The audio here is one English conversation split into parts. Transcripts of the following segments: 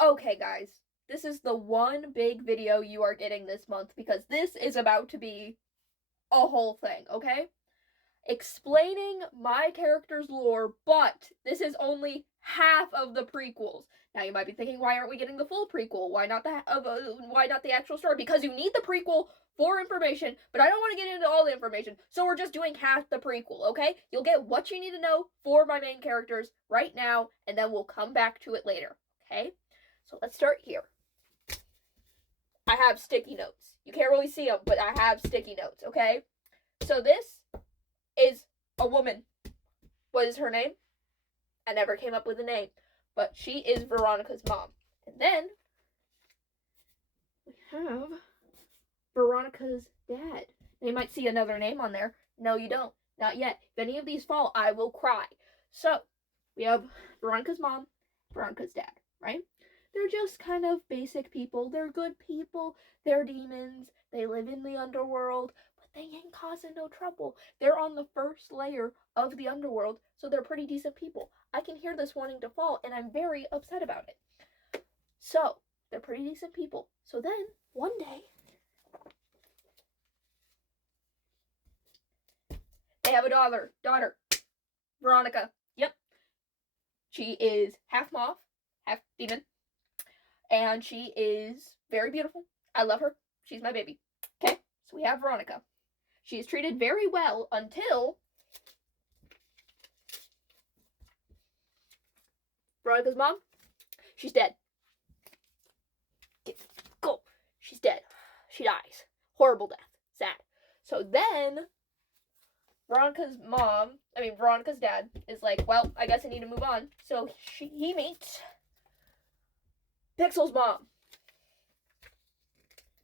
Okay, guys, this is the one big video you are getting this month because this is about to be a whole thing, okay? Explaining my character's lore, but this is only half of the prequels. Now you might be thinking, why aren't we getting the full prequel? Why not the actual story? Because you need the prequel for information, but I don't want to get into all the information, so we're just doing half the prequel, okay? You'll get what you need to know for my main characters right now, and then we'll come back to it later, okay? So let's start here. I have sticky notes. You can't really see them, but I have sticky notes, okay? So this is a woman. What is her name? I never came up with a name, but she is Veronica's mom. And then we have Veronica's dad. Now you might see another name on there. No, you don't. Not yet. If any of these fall, I will cry. So we have Veronica's mom, Veronica's dad, right? They're just kind of basic people. They're good people. They're demons. They live in the underworld, but they ain't causing no trouble. They're on the first layer of the underworld, so they're pretty decent people. I can hear this wanting to fall, and I'm very upset about it. So, they're pretty decent people. So then, one day, they have a daughter, Veronica. Yep. She is half moth, half demon. And she is very beautiful. I love her. She's my baby. Okay, so we have Veronica. She is treated very well until Veronica's mom, she's dead. Go. She's dead. She dies. Horrible death. Sad. So then Veronica's dad is like, well, I guess I need to move on. So he meets Pixel's mom.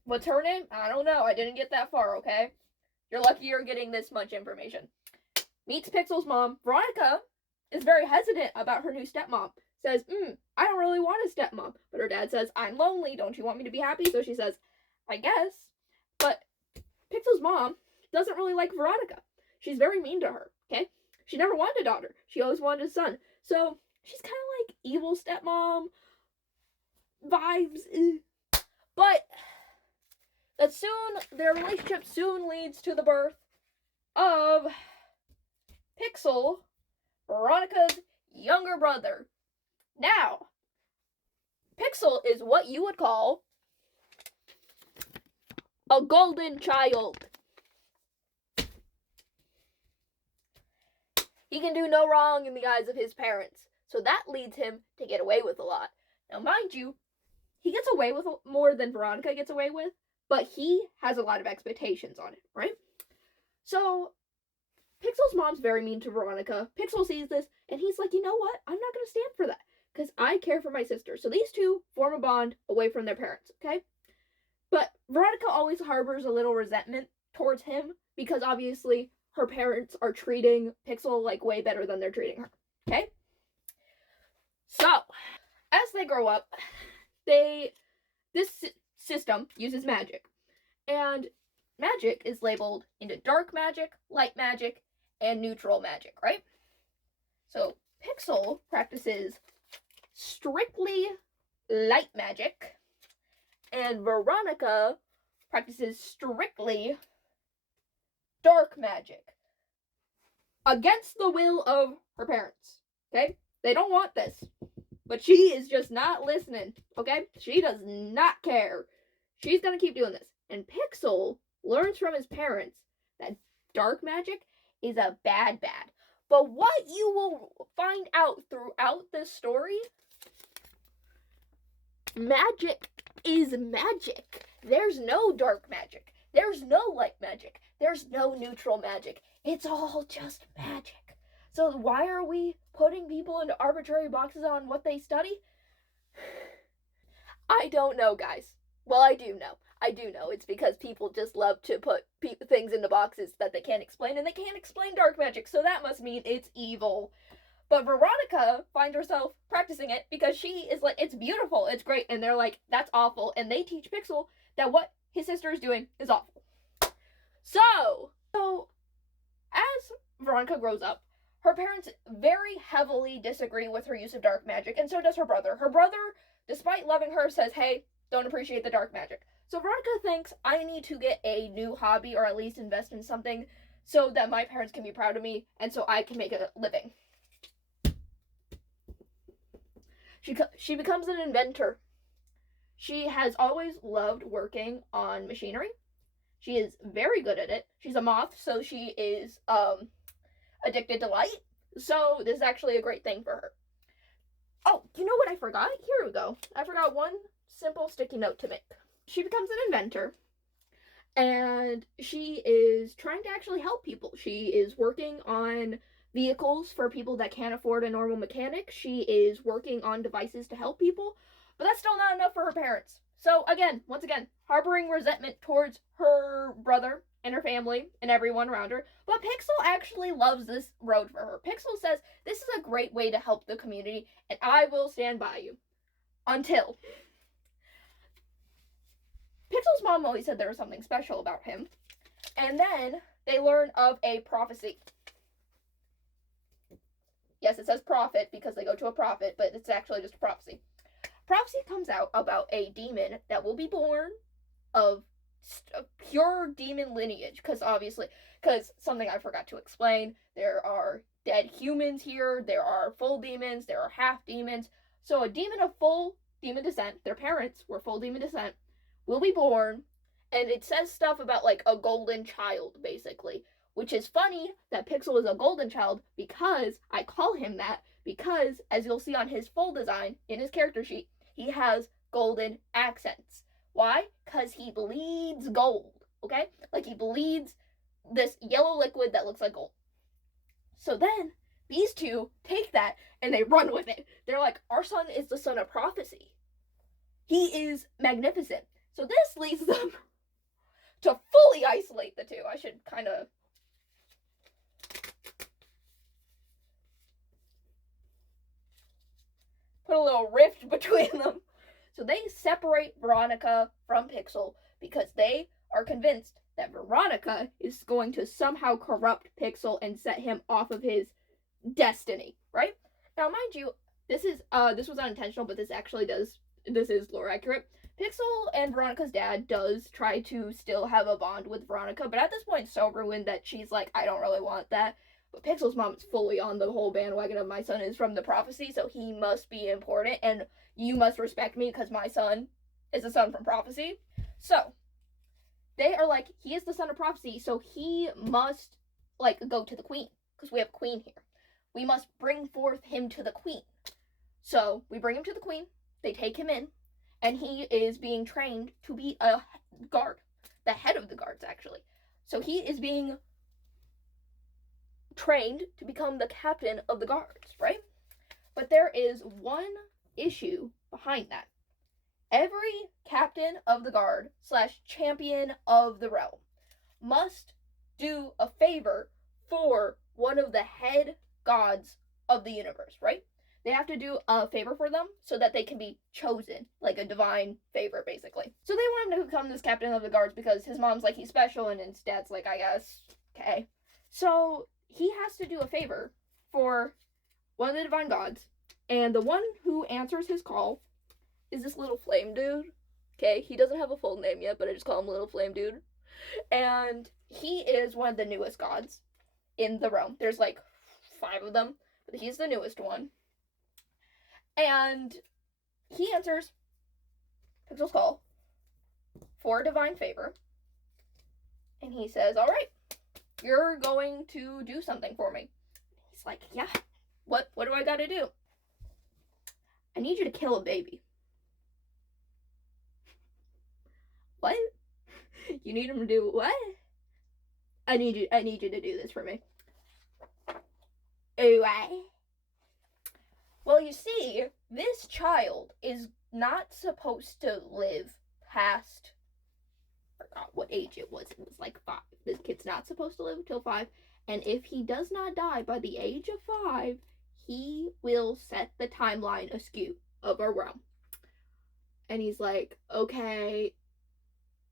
What's her name? I don't know. I didn't get that far, okay? You're lucky you're getting this much information. Meets Pixel's mom. Veronica is very hesitant about her new stepmom. Says, I don't really want a stepmom. But her dad says, I'm lonely. Don't you want me to be happy? So she says, I guess. But Pixel's mom doesn't really like Veronica. She's very mean to her, okay? She never wanted a daughter. She always wanted a son. So she's kind of like evil stepmom vibes. But their relationship soon leads to the birth of Pixel, Veronica's younger brother. Now, Pixel is what you would call a golden child. He can do no wrong in the eyes of his parents, so that leads him to get away with a lot. Now, mind you, he gets away with more than Veronica gets away with, but he has a lot of expectations on it, right? So, Pixel's mom's very mean to Veronica. Pixel sees this, and he's like, you know what? I'm not going to stand for that, because I care for my sister. So these two form a bond away from their parents, okay? But Veronica always harbors a little resentment towards him, because obviously her parents are treating Pixel like way better than they're treating her, okay? So, as they grow up, this system uses magic, and magic is labeled into dark magic, light magic, and neutral magic, right? So Pixel practices strictly light magic, and Veronica practices strictly dark magic against the will of her parents, okay? They don't want this. But she is just not listening, okay? She does not care. She's gonna keep doing this. And Pixel learns from his parents that dark magic is a bad. But what you will find out throughout this story, magic is magic. There's no dark magic. There's no light magic. There's no neutral magic. It's all just magic. So why are we putting people into arbitrary boxes on what they study? I don't know, guys. Well, I do know. It's because people just love to put things into boxes that they can't explain, and they can't explain dark magic, so that must mean it's evil. But Veronica finds herself practicing it because she is like, it's beautiful, it's great, and they're like, that's awful, and they teach Pixel that what his sister is doing is awful. So as Veronica grows up, her parents very heavily disagree with her use of dark magic, and so does her brother. Her brother despite loving her, says, hey, don't appreciate the dark magic. So Veronica thinks, I need to get a new hobby, or at least invest in something, so that my parents can be proud of me, and so I can make a living. She becomes an inventor. She has always loved working on machinery. She is very good at it. She's a moth, so she is addicted to light. So this is actually a great thing for her. Oh, you know what I forgot? Here we go. I forgot one simple sticky note to make. She becomes an inventor, and she is trying to actually help people. She is working on vehicles for people that can't afford a normal mechanic. She is working on devices to help people, but that's still not enough for her parents. So again, once again, harboring resentment towards her brother and her family and everyone around her. But Pixel actually loves this road for her. Pixel says, this is a great way to help the community, and I will stand by you. Until Pixel's mom always said there was something special about him. And then they learn of a prophecy. Yes, it says prophet because they go to a prophet, but it's actually just a prophecy. Prophecy comes out about a demon that will be born of pure demon lineage, because something I forgot to explain, there are dead humans here, there are full demons, there are half demons. So a demon of full demon descent, their parents were full demon descent, will be born, and it says stuff about like a golden child, basically, which is funny that Pixel is a golden child, because I call him that because, as you'll see on his full design in his character sheet, he has golden accents. Why? Because he bleeds gold, okay? Like, he bleeds this yellow liquid that looks like gold. So then, these two take that and they run with it. They're like, our son is the son of prophecy. He is magnificent. So this leads them to fully isolate the two. I should kind of... put a little rift between them. So they separate Veronica from Pixel because they are convinced that Veronica is going to somehow corrupt Pixel and set him off of his destiny, right? Now, mind you, this was unintentional, but this is lore accurate. Pixel and Veronica's dad does try to still have a bond with Veronica, but at this point so ruined that she's like, I don't really want that. But Pixel's mom is fully on the whole bandwagon of my son is from the prophecy, so he must be important, and you must respect me because my son is a son from prophecy. So, they are like, he is the son of prophecy, so he must, like, go to the queen, because we have a queen here. We must bring forth him to the queen. So, we bring him to the queen, they take him in, and he is being trained to be a guard. The head of the guards, actually. So, he is being trained to become the captain of the guards, right? But there is one issue behind that. Every captain of the guard / champion of the realm must do a favor for one of the head gods of the universe, right? They have to do a favor for them so that they can be chosen, like a divine favor, basically. So they want him to become this captain of the guards because his mom's like, he's special, and his dad's like, I guess, okay. So he has to do a favor for one of the divine gods, and the one who answers his call is this little flame dude. Okay, he doesn't have a full name yet, but I just call him Little Flame Dude. And he is one of the newest gods in the realm. There's like 5 of them, but he's the newest one. And he answers Pixel's call for a divine favor. And he says, all right, you're going to do something for me. He's like, yeah, what do I gotta do? I need you to kill a baby. What? You need him to do what? I need you to do this for me. Oh, well, you see, this child is not supposed to live past, I forgot what age it was. It was like 5. This kid's not supposed to live until 5. And if he does not die by the age of 5, he will set the timeline askew of our realm. And he's like, okay,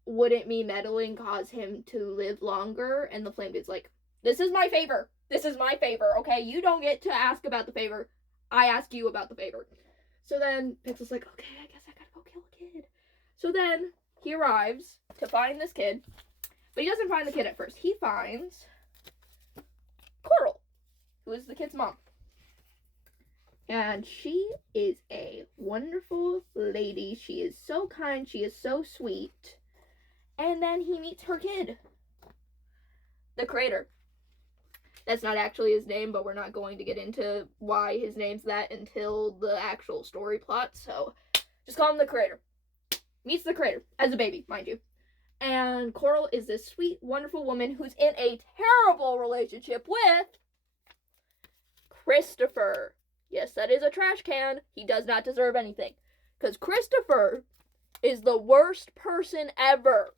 wouldn't me meddling cause him to live longer? And the flame dude's like, this is my favor. This is my favor, okay? You don't get to ask about the favor. I ask you about the favor. So then Pixel's like, okay, I kill a kid. So then he arrives to find this kid, but he doesn't find the kid at first. He finds Coral, who is the kid's mom. And she is a wonderful lady. She is so kind. She is so sweet. And then he meets her kid, the creator. That's not actually his name, but we're not going to get into why his name's that until the actual story plot. So just call him the creator. Meets the creator as a baby, mind you. And Coral is this sweet, wonderful woman who's in a terrible relationship with Christopher. Yes, that is a trash can. He does not deserve anything. Because Christopher is the worst person ever.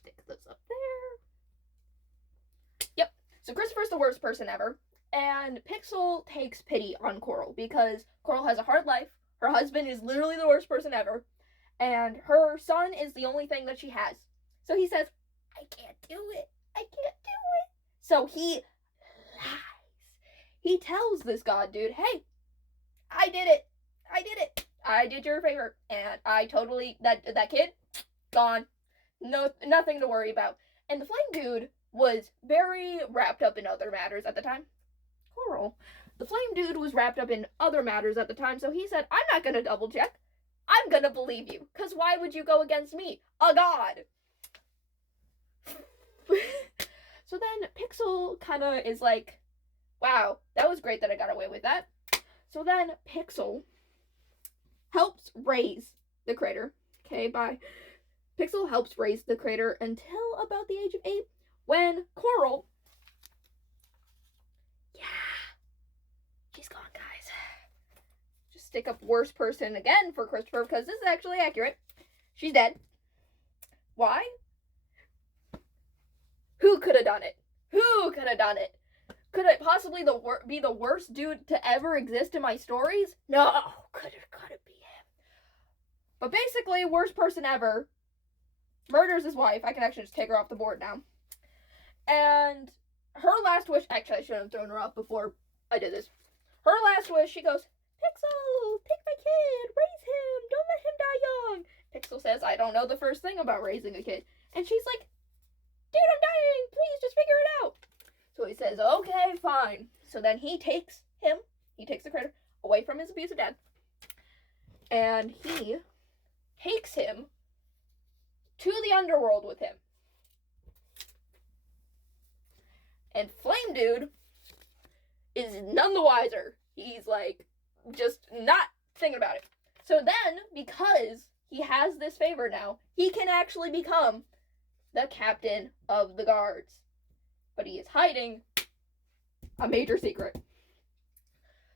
Stick this up there. Yep. So Christopher's the worst person ever. And Pixel takes pity on Coral because Coral has a hard life. Her husband is literally the worst person ever. And her son is the only thing that she has. So he says, I can't do it. I can't do it. So he lies. He tells this god dude, hey, I did it. I did it. I did your favor. And I totally, that kid, gone. No, nothing to worry about. And the flame dude was very wrapped up in other matters at the time. Coral. The flame dude was wrapped up in other matters at the time, so he said, I'm not going to double check. I'm going to believe you, because why would you go against me, a god? So then Pixel kind of is like, wow, that was great that I got away with that. So then Pixel helps raise the creator. Okay, bye. Pixel helps raise the creator until about the age of 8, when Coral, she's gone, guys. Just stick up worst person again for Christopher, because this is actually accurate. She's dead. Why? Who could have done it? Who could have done it? Could it possibly be the worst dude to ever exist in my stories? No. Could it be him? But basically, worst person ever murders his wife. I can actually just take her off the board now. And her last wish... Actually, I should have thrown her off before I did this. Her last wish, she goes, Pixel, take my kid, raise him, don't let him die young. Pixel says, I don't know the first thing about raising a kid. And she's like, dude, I'm dying, please just figure it out. So he says, okay, fine. So then he takes the critter away from his abusive dad. And he takes him to the underworld with him. And Flame Dude is none the wiser. He's like, just not thinking about it. So then, because he has this favor now, he can actually become the captain of the guards. But he is hiding a major secret.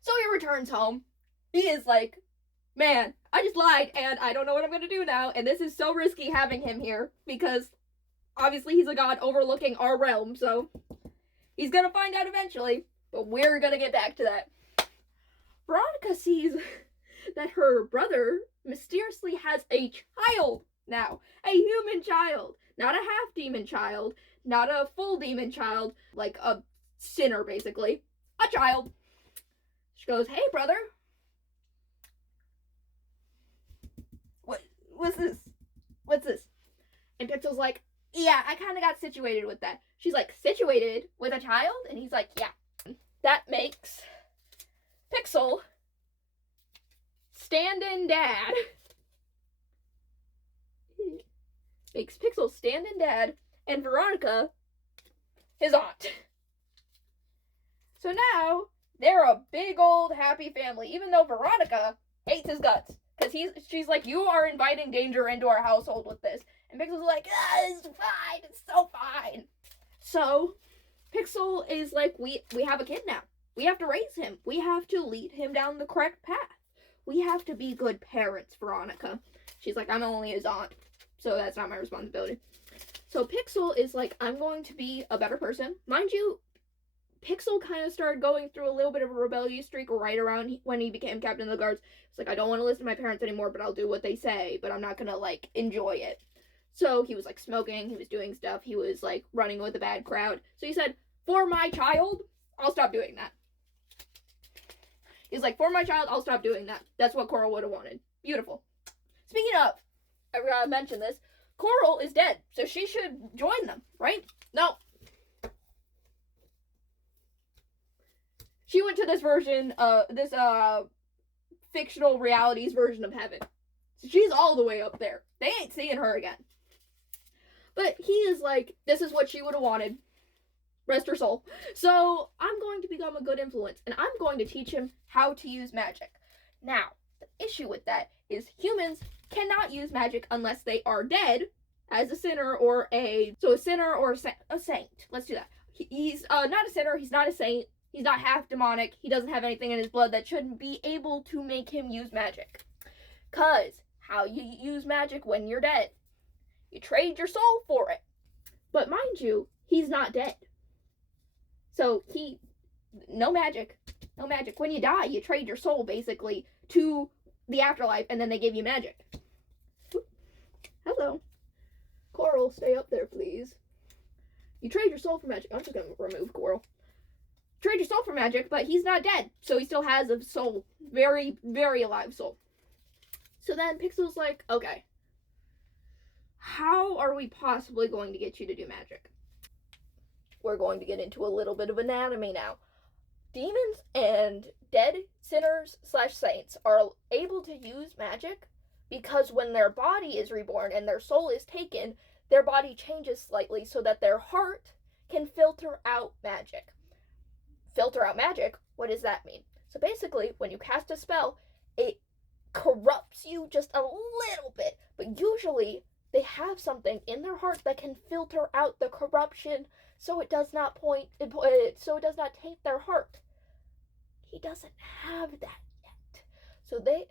So he returns home. He is like, man, I just lied and I don't know what I'm going to do now. And this is so risky having him here because obviously he's a god overlooking our realm. So he's going to find out eventually. But we're going to get back to that. Veronica sees that her brother mysteriously has a child now. A human child. Not a half-demon child. Not a full demon child. Like a sinner, basically. A child. She goes, hey, brother. What's this? What's this? And Pixel's like, yeah, I kind of got situated with that. She's like, situated with a child? And he's like, yeah. That makes Pixel stand-in dad. Makes Pixel stand-in dad and Veronica his aunt. So now they're a big old happy family, even though Veronica hates his guts. Because she's like, you are inviting danger into our household with this. And Pixel's like, it's fine, it's so fine. So Pixel is like, we have a kid now. We have to raise him. We have to lead him down the correct path. We have to be good parents, Veronica. She's like, I'm only his aunt, so that's not my responsibility. So Pixel is like, I'm going to be a better person. Mind you, Pixel kind of started going through a little bit of a rebellious streak right around when he became captain of the guards. It's like, I don't want to listen to my parents anymore, but I'll do what they say, but I'm not going to, like, enjoy it. So he was, like, smoking, he was doing stuff, he was, like, running with a bad crowd. So he said, for my child, I'll stop doing that. He's like, for my child, I'll stop doing that. That's what Coral would have wanted. Beautiful. Speaking of, I forgot to mention this. Coral is dead, so she should join them, right? No. She went to this version, this fictional realities version of heaven. So she's all the way up there. They ain't seeing her again. But he is like, this is what she would have wanted. Rest her soul. So I'm going to become a good influence, and I'm going to teach him how to use magic. Now, the issue with that is humans cannot use magic unless they are dead as a sinner or a saint. Let's do that. He's not a sinner. He's not a saint. He's not half demonic. He doesn't have anything in his blood that shouldn't be able to make him use magic. 'Cause how you use magic when you're dead? You trade your soul for it. But mind you, he's not dead. So no magic. No magic. When you die, you trade your soul basically to the afterlife, and then they give you magic. Hello. Coral, stay up there, please. You trade your soul for magic. I'm just gonna remove Coral. Trade your soul for magic, but he's not dead. So he still has a soul. Very, very alive soul. So then Pixel's like, okay, how are we possibly going to get you to do magic? We're going to get into a little bit of anatomy now. Demons and dead sinners / saints are able to use magic because when their body is reborn and their soul is taken, their body changes slightly so that their heart can filter out magic. Filter out magic? What does that mean? So basically, when you cast a spell, it corrupts you just a little bit, but usually they have something in their heart that can filter out the corruption so it does not taint their heart. He doesn't have that yet.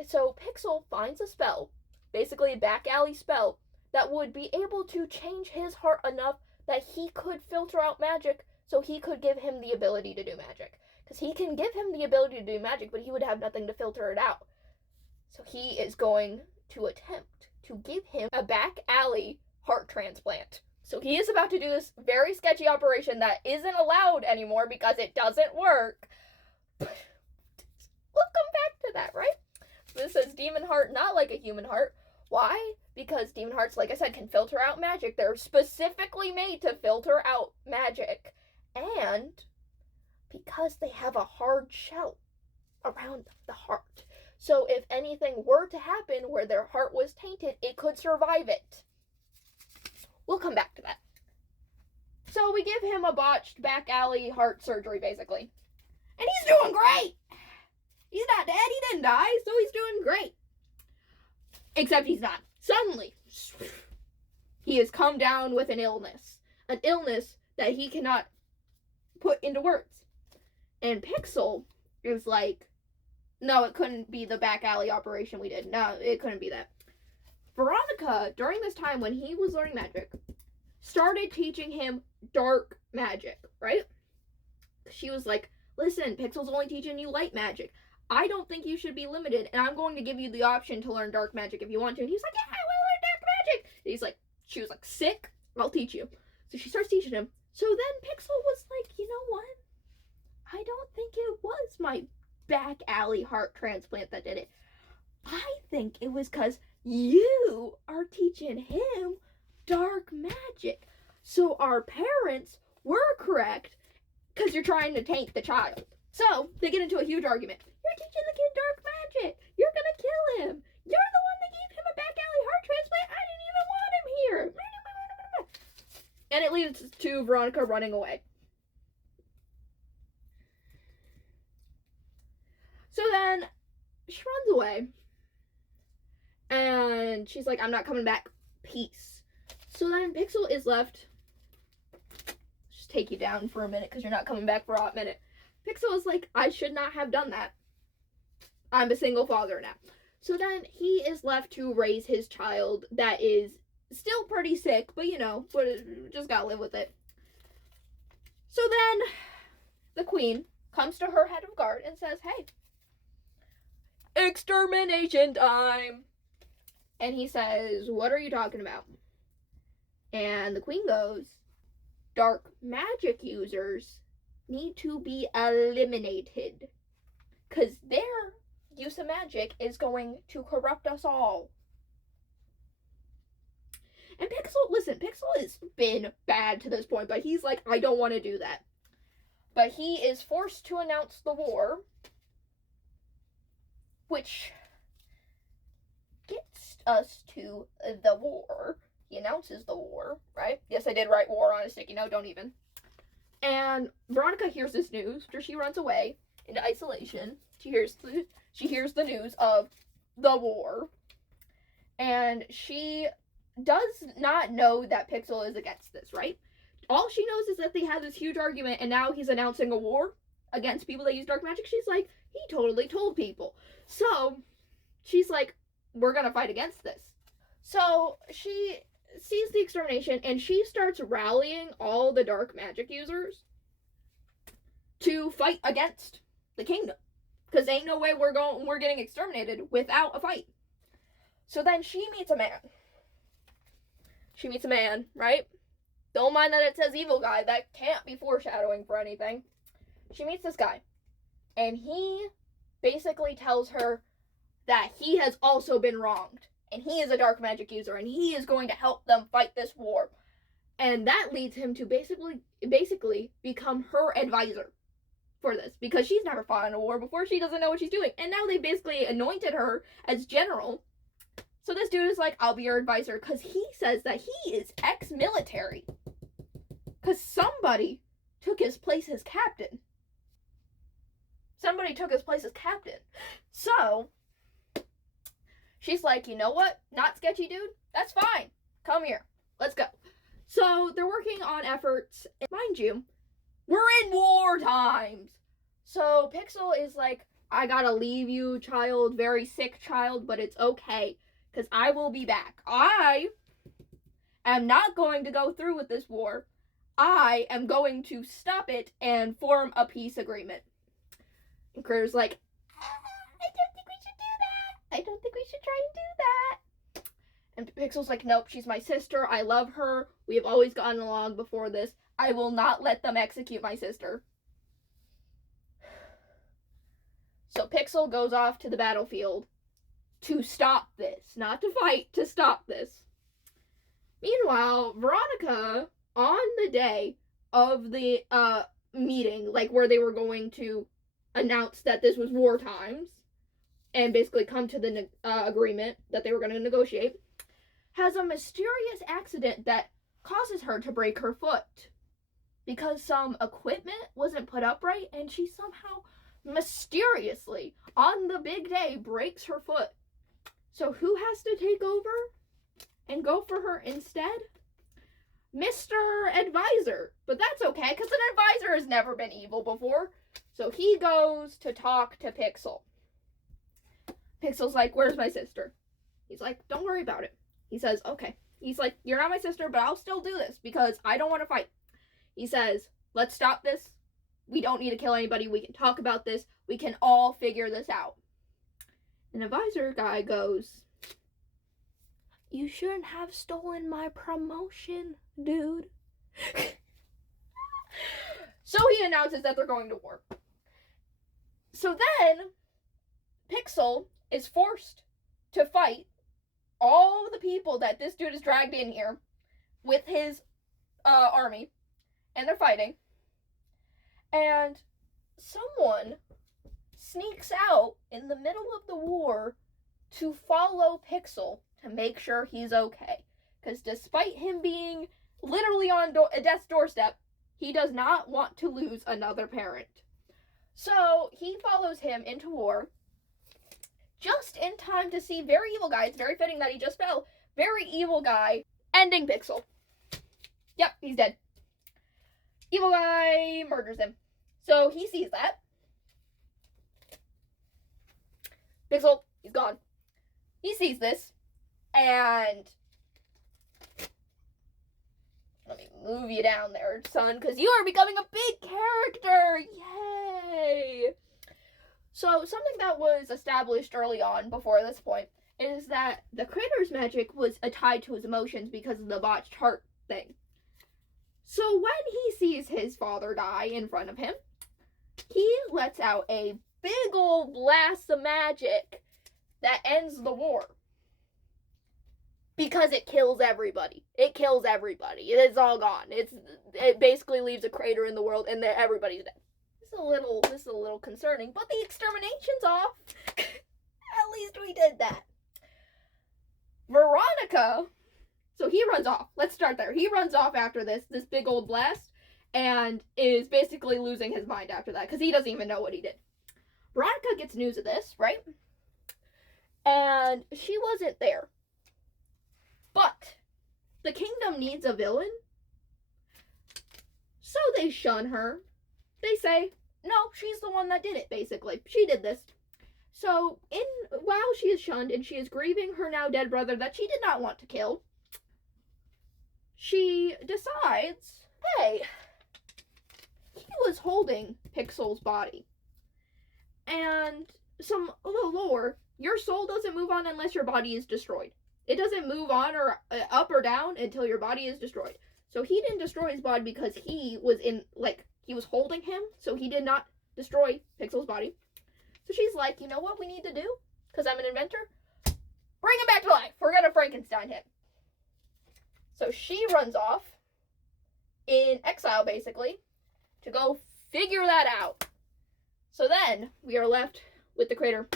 So Pixel finds a spell, basically a back alley spell, that would be able to change his heart enough that he could filter out magic so he could give him the ability to do magic. Because he can give him the ability to do magic, but he would have nothing to filter it out. So he is going to attempt to give him a back alley heart transplant. So he is about to do this very sketchy operation that isn't allowed anymore because it doesn't work. We'll come back to that, right? This says demon heart, not like a human heart. Why? Because demon hearts, like I said, can filter out magic. They're specifically made to filter out magic. And because they have a hard shell around the heart. So if anything were to happen where their heart was tainted, it could survive it. We'll come back to that. So we give him a botched back alley heart surgery, basically. And he's doing great! He's not dead, he didn't die, so he's doing great. Except he's not. Suddenly, he has come down with an illness. An illness that he cannot put into words. And Pixel is like, no, it couldn't be the back alley operation we did. No, it couldn't be that. Veronica, during this time when he was learning magic, started teaching him dark magic, right? She was like, listen, Pixel's only teaching you light magic. I don't think you should be limited, and I'm going to give you the option to learn dark magic if you want to. And he was like, yeah, I want to learn dark magic. And she was like, sick, I'll teach you. So she starts teaching him. So then Pixel was like, you know what? I don't think it was my back alley heart transplant that did it. I think it was because you are teaching him dark magic. So our parents were correct because you're trying to taint the child. So they get into a huge argument. You're teaching the kid dark magic. You're going to kill him. You're the one that gave him a back alley heart transplant. I didn't even want him here. And it leads to Veronica running away. So then she runs away. And she's like, I'm not coming back. Peace. So then Pixel is left. Just take you down for a minute because you're not coming back for a hot minute. Pixel is like, I should not have done that. I'm a single father now. So then he is left to raise his child that is still pretty sick, but just gotta live with it. So then the queen comes to her head of guard and says, hey, extermination time. And he says, what are you talking about? And the queen goes, dark magic users need to be eliminated. because their use of magic is going to corrupt us all. And Pixel has been bad to this point, but he's like, I don't want to do that. But he is forced to announce the war, which gets us to the war. He announces the war, right? Yes, I did write war on a sticky note, don't even. And Veronica hears this news after she runs away into isolation. She hears the news of the war. And she does not know that Pixel is against this, right? All she knows is that they had this huge argument and now he's announcing a war against people that use dark magic. She's like, he totally told people. So she's like, we're gonna fight against this. So she sees the extermination and she starts rallying all the dark magic users to fight against the kingdom. Because ain't no way we're getting exterminated without a fight. So then she meets a man. Right? Don't mind that it says evil guy. That can't be foreshadowing for anything. She meets this guy. And he basically tells her that he has also been wronged. And he is a dark magic user. And he is going to help them fight this war. And that leads him to basically become her advisor for this. Because she's never fought in a war before. She doesn't know what she's doing. And now they basically anointed her as general. So this dude is like, I'll be your advisor. Because he says that he is ex-military. Because somebody took his place as captain. So she's like, you know what? Not sketchy, dude. That's fine. Come here. Let's go. So they're working on efforts. Mind you, we're in war times. So Pixel is like, I gotta leave you, child. Very sick child, but it's okay. Because I will be back. I am not going to go through with this war. I am going to stop it and form a peace agreement. And Critter's like, I don't think we should do that. I don't think we should try and do that. And Pixel's like, nope, she's my sister. I love her. We have always gotten along before this. I will not let them execute my sister. So Pixel goes off to the battlefield to stop this. Not to fight, to stop this. Meanwhile, Veronica, on the day of the meeting, like where they were going to announce that this was war times and basically come to the agreement that they were going to negotiate, has a mysterious accident that causes her to break her foot because some equipment wasn't put up right, and she somehow mysteriously on the big day breaks her foot. So who has to take over and go for her instead? Mr. Advisor. But that's okay, because an advisor has never been evil before. So he goes to talk to Pixel. Pixel's like, where's my sister? He's like, don't worry about it. He says, okay. He's like, you're not my sister, but I'll still do this because I don't want to fight. He says, let's stop this. We don't need to kill anybody. We can talk about this. We can all figure this out. An advisor guy goes, you shouldn't have stolen my promotion, dude. So he announces that they're going to war. So then, Pixel is forced to fight all the people that this dude is dragged in here with his army. And they're fighting. And someone sneaks out in the middle of the war to follow Pixel to make sure he's okay. Because despite him being literally on death's doorstep, he does not want to lose another parent. So he follows him into war just in time to see very evil guy. It's very fitting that he just fell. Very evil guy ending Pixel. Yep, he's dead. Evil guy murders him. So he sees that. Pixel, he's gone. He sees this. And let me move you down there, son, because you are becoming a big character. Yay! So something that was established early on before this point is that the Critter's magic was tied to his emotions because of the botched heart thing. So when he sees his father die in front of him, he lets out a big old blast of magic that ends the war. Because it kills everybody. It kills everybody. It's all gone. It basically leaves a crater in the world and everybody's dead. This is a little concerning, but the extermination's off. At least we did that. Veronica, so he runs off. Let's start there. He runs off after this big old blast, and is basically losing his mind after that, because he doesn't even know what he did. Veronica gets news of this, right? And she wasn't there. But the kingdom needs a villain, so they shun her. They say, no, she's the one that did it, basically. She did this. So, while she is shunned and she is grieving her now dead brother that she did not want to kill, she decides, hey, he was holding Pixel's body. And some lore, your soul doesn't move on unless your body is destroyed. It doesn't move on or up or down until your body is destroyed. So he didn't destroy his body because he was he was holding him, so he did not destroy Pixel's body. So she's like, you know what we need to do? Because I'm an inventor? Bring him back to life. We're going to Frankenstein him. So she runs off in exile, basically, to go figure that out. So then we are left with the crater.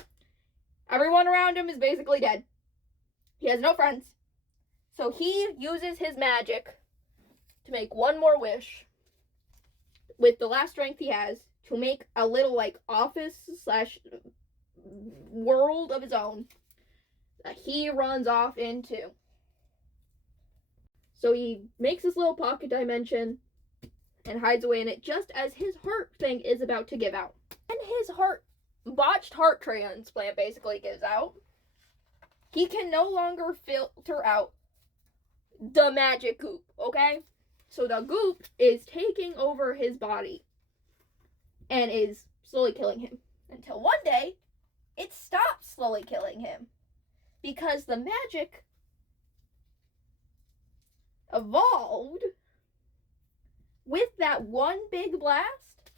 Everyone around him is basically dead. He has no friends. So he uses his magic to make one more wish with the last strength he has to make a little office / world of his own that he runs off into. So he makes this little pocket dimension and hides away in it just as his heart thing is about to give out. And his botched heart transplant basically gives out. He can no longer filter out the magic goop, okay? So the goop is taking over his body and is slowly killing him. Until one day, it stops slowly killing him. Because the magic evolved with that one big blast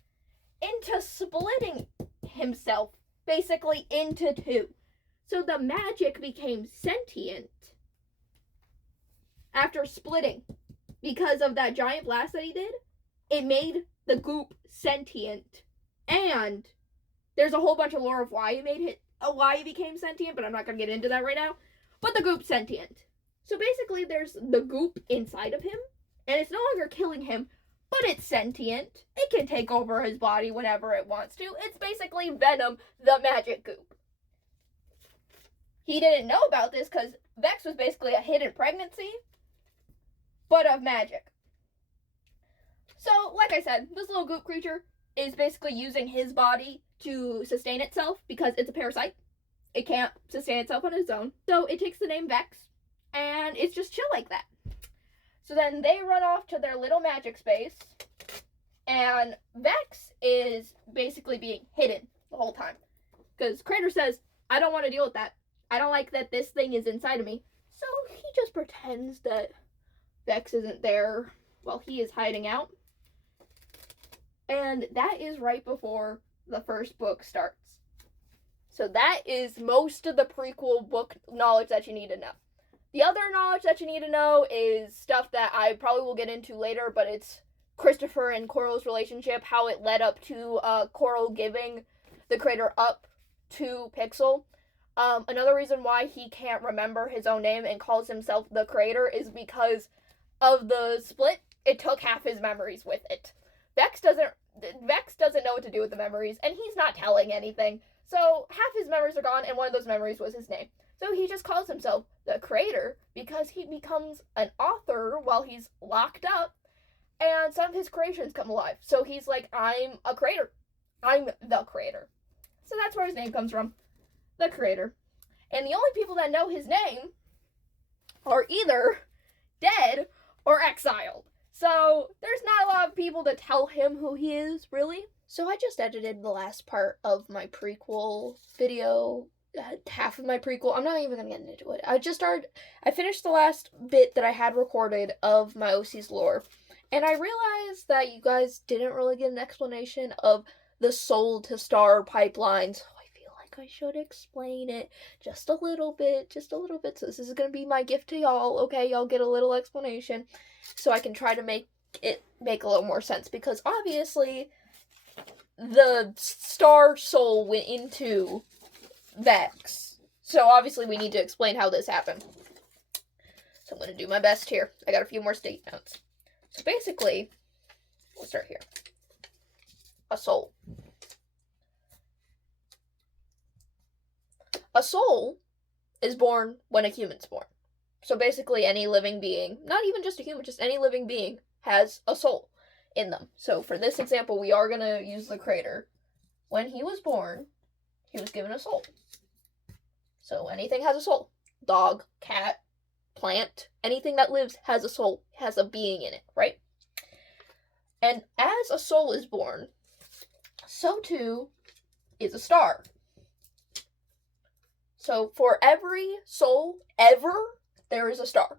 into splitting himself basically into two. So the magic became sentient after splitting. Because of that giant blast that he did, it made the goop sentient. And there's a whole bunch of lore of why he became sentient, but I'm not going to get into that right now. But the goop's sentient. So basically there's the goop inside of him, and it's no longer killing him, but it's sentient. It can take over his body whenever it wants to. It's basically Venom, the magic goop. He didn't know about this because Vex was basically a hidden pregnancy, but of magic. So, like I said, this little goop creature is basically using his body to sustain itself because it's a parasite. It can't sustain itself on its own. So it takes the name Vex, and it's just chill like that. So then they run off to their little magic space, and Vex is basically being hidden the whole time. Because Crater says, I don't want to deal with that. I don't like that this thing is inside of me. So he just pretends that Vex isn't there while he is hiding out. And that is right before the first book starts. So that is most of the prequel book knowledge that you need to know. The other knowledge that you need to know is stuff that I probably will get into later, but it's Christopher and Coral's relationship, how it led up to Coral giving the Crater up to Pixel. Another reason why he can't remember his own name and calls himself the Crater is because of the split. It took half his memories with it. Vex doesn't know what to do with the memories, and he's not telling anything. So half his memories are gone, and one of those memories was his name. So he just calls himself the Crater because he becomes an author while he's locked up, and some of his creations come alive. So he's like, I'm a Crater. I'm the Crater. So that's where his name comes from. The Crater. And the only people that know his name are either dead or exiled. So there's not a lot of people to tell him who he is, really. So I just edited the last part of my prequel video, half of my prequel. I'm not even going to get into it. I finished the last bit that I had recorded of my OC's lore. And I realized that you guys didn't really get an explanation of the soul to star pipeline. So I feel like I should explain it just a little bit. So this is going to be my gift to y'all, okay? Y'all get a little explanation so I can try to make it make a little more sense, because obviously the star soul went into Vex. So obviously we need to explain how this happened. So I'm going to do my best here. I got a few more state notes. So basically, we'll start here. A soul. A soul is born when a human's born. So basically any living being, not even just a human, just any living being has a soul in them. So for this example, we are going to use the creator. When he was born, he was given a soul. So anything has a soul. Dog, cat, plant, anything that lives has a soul, has a being in it, right? And as a soul is born, so too is a star. So for every soul ever, there is a star.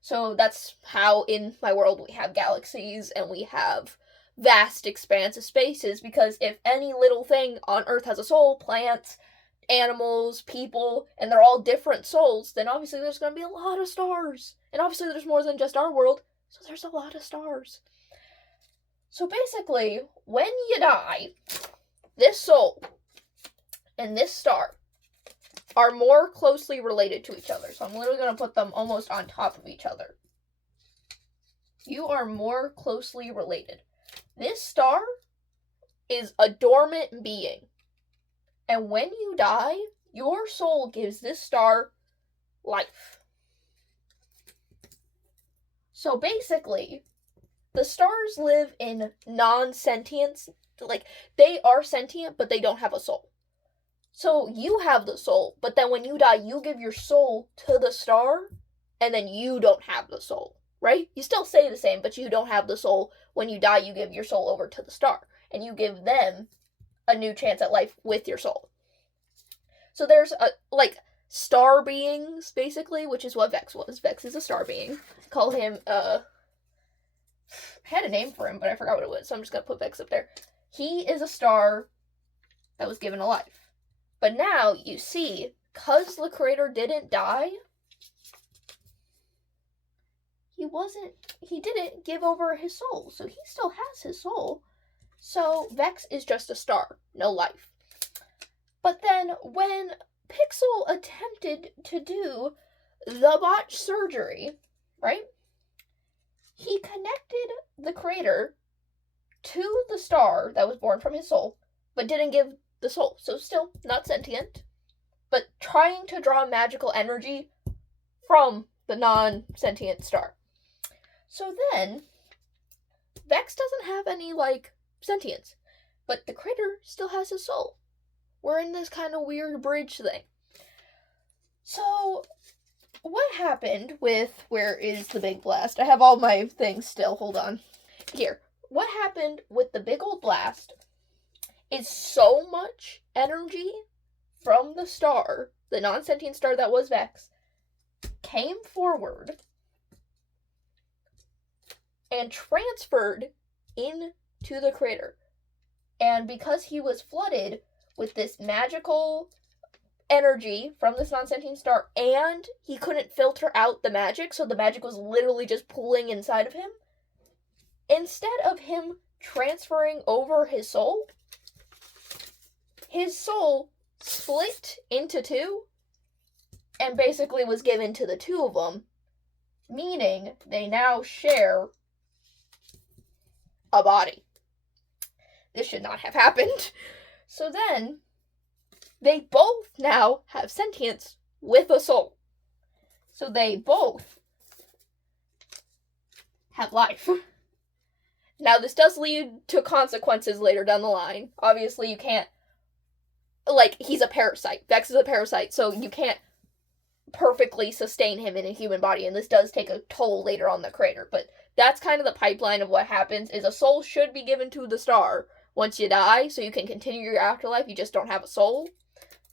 So that's how in my world we have galaxies and we have vast expanse of spaces, because if any little thing on Earth has a soul, plants, animals, people, and they're all different souls, then obviously there's going to be a lot of stars. And obviously there's more than just our world, so there's a lot of stars. So basically, when you die, this soul and this star are more closely related to each other. So I'm literally going to put them almost on top of each other. You are more closely related. This star is a dormant being. And when you die, your soul gives this star life. So basically, the stars live in non-sentience. Like, they are sentient, but they don't have a soul. So you have the soul, but then when you die, you give your soul to the star, and then you don't have the soul, right? You still stay the same, but you don't have the soul. When you die, you give your soul over to the star, and you give them a new chance at life with your soul. So there's star beings, basically, which is what Vex was. Vex is a star being. Call him, I had a name for him, but I forgot what it was, so I'm just gonna put Vex up there. He is a star that was given a life. But now, you see, because the creator didn't die, he didn't give over his soul, so he still has his soul. So Vex is just a star, no life. But then, when Pixel attempted to do the botch surgery, right, he connected the creator to the star that was born from his soul, but didn't give the soul. So still not sentient, but trying to draw magical energy from the non-sentient star. So then, Vex doesn't have any, sentience, but the creator still has his soul. We're in this kind of weird bridge thing. So, what happened with, where is the big blast? I have all my things still, hold on. Here. What happened with the big old blast is so much energy from the star, the non-sentient star that was Vex, came forward and transferred into the crater. And because he was flooded with this magical energy from this non-sentient star, and he couldn't filter out the magic, so the magic was literally just pooling inside of him, instead of him transferring over his soul split into two and basically was given to the two of them, meaning they now share a body. This should not have happened. So then, they both now have sentience with a soul. So they both have life. Now, this does lead to consequences later down the line. Obviously, you can't, he's a parasite. Vex is a parasite, so you can't perfectly sustain him in a human body, and this does take a toll later on the creator. But that's kind of the pipeline of what happens, is a soul should be given to the star once you die, so you can continue your afterlife. You just don't have a soul,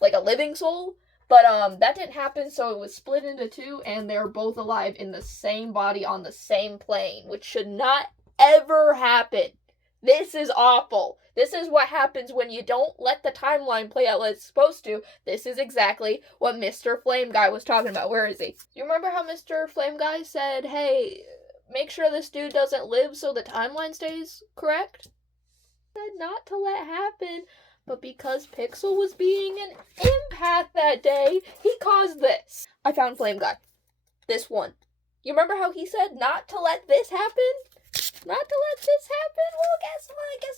like a living soul. But that didn't happen, so it was split into two, and they're both alive in the same body on the same plane, which should not ever happen. This is awful. This is what happens when you don't let the timeline play out like it's supposed to. This is exactly what Mr. Flame Guy was talking about. Where is he? Do you remember how Mr. Flame Guy said, hey, make sure this dude doesn't live so the timeline stays correct? Said not to let happen, but because Pixel was being an empath that day, he caused this. I found Flame Guy. This one. You remember how he said not to let this happen? Not to let this happen? Well, guess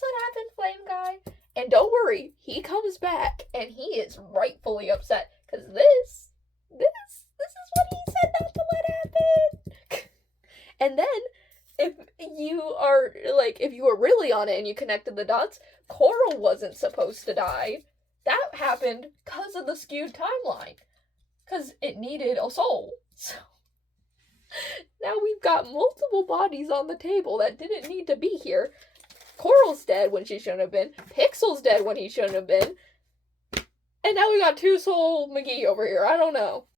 what happened, Flame Guy? And don't worry, he comes back, and he is rightfully upset, because this is what he said not to let happen. And then, if you were really on it and you connected the dots, Coral wasn't supposed to die. That happened because of the skewed timeline. Because it needed a soul. So now we've got multiple bodies on the table that didn't need to be here. Coral's dead when she shouldn't have been. Pixel's dead when he shouldn't have been. And now we got Two Soul McGee over here. I don't know.